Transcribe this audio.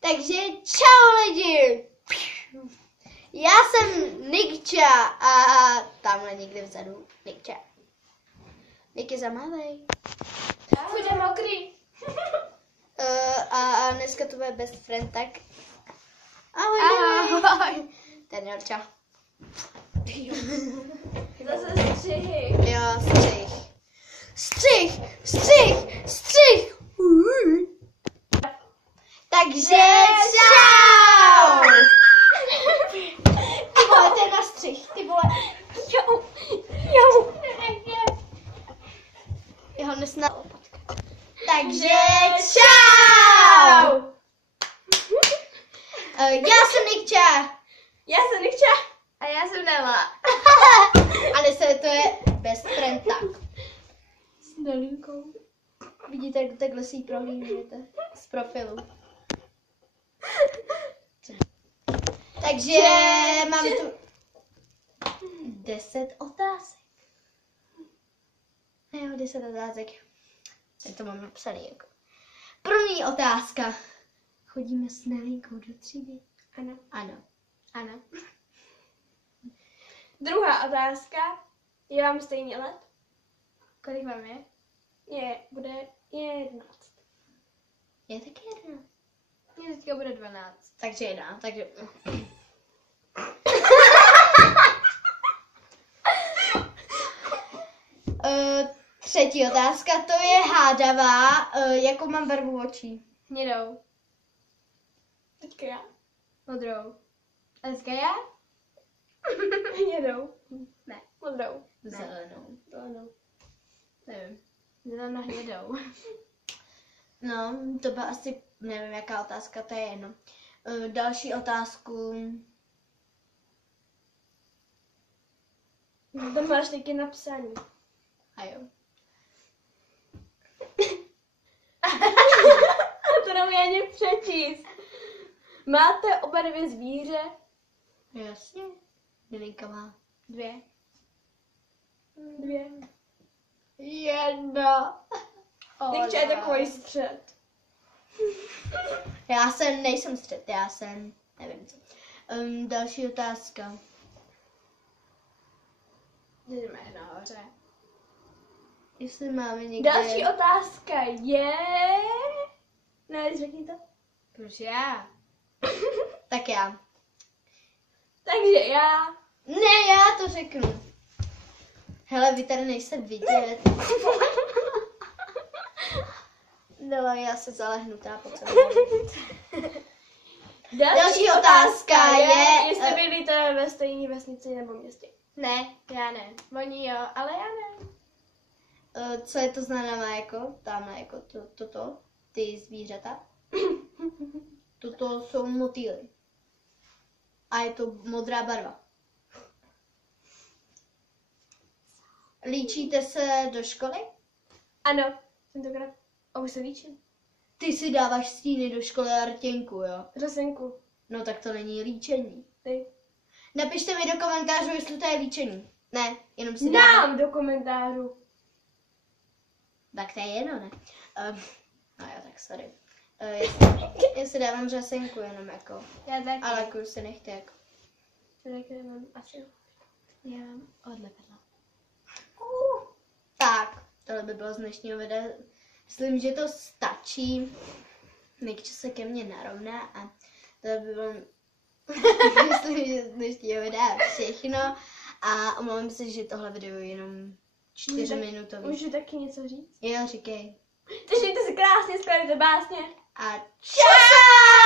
Takže čau lidi! Já jsem Nikča a tamhle někde vzadu Nikča. Niky, zamávej. Fuď je mokrý. A dneska to bude best friend, tak ahoj. Ahoj. Ten Norča. Zase střihy. Jo, střih. Takže čau! Ty vole, to je na střih, ty vole. Jo. Jeho nesnad. Takže čau! Já jsem Nikča. Já jsem Nikča. A já jsem Nela. A dneska to je best friend tak. S Nelinkou. Vidíte, jak takhle si ji prohlížíte z profilu. Takže máme tu 10 otázek. Jo, 10 otázek. Tak to mám napsaný jako. První otázka. Chodíme s Nelinkou do třídy? Ano. Druhá otázka. Je vám stejný let? Kolik vám je? Je 11. Je taky 11. Mně teďka bude 12. Takže 11, takže... Třetí otázka, to je hádavá. Jakou mám barvu očí? Hnědou. Teďka já. Modrou. A dneska já? Hnědou. Ne. Modrou. Zelenou. Nevím. Zelenou hnědou. No, to byla asi, nevím jaká otázka, to je jedno. Další otázku. Tam máš taky napsaný. A jo. To nám ani přečíst. Máte oba dvě zvíře? Jasně. Nelinka má 2. 2. 1. Nikča je takový střed. Já nejsem střed, já jsem, nevím co. Další otázka. Jdeme nahoře. Jestli máme někde... Další otázka je... Ne, řekni to. Proč já? Tak já. Takže já. Ne, já to řeknu. Hele, vy tady nejste vidět. Dala, já se zalehnutá po celé. Další otázka je... Jestli bydlíte ve stejné vesnici nebo městě. Ne, já ne. Oni jo, ale já ne. Co je to znamená jako? Tamhle jako toto, ty zvířata. Toto jsou motýly. A je to modrá barva. Líčíte se do školy? Ano, tentokrát. A už se líčím. Ty si dáváš stíny do školy a rtěnku, jo? Řasenku. No tak to není líčení. Ty. Napište mi do komentářů, jestli to je líčení. Ne, jenom si Dám do komentářů. Tak to je jedno, ne? No jo, tak sorry. Já si dávám řasenku jenom jako. Já taky. Ale jako se nechte jako. Tak mám asi. Já mám odle vedla. Tak, tohle by bylo z dnešního videa. Myslím, že to stačí. Nikčo se ke mně narovná a to by bylo... Myslím, že z dnešního videa všechno. A omlouvám se, že tohle video je jenom 4 minutový. Můžu taky něco říct? Jo, říkej. Takže mějte se krásně, skladejte básně. A čau!